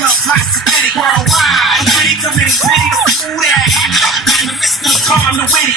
club, plastic worldwide. Witty committing plenty to food that act up in the midst of calm the witty.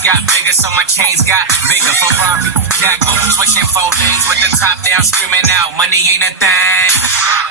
Got bigger, so my chains got bigger. Ferrari, Dago, switching 4 lanes with the top down, screaming out, money ain't a thing.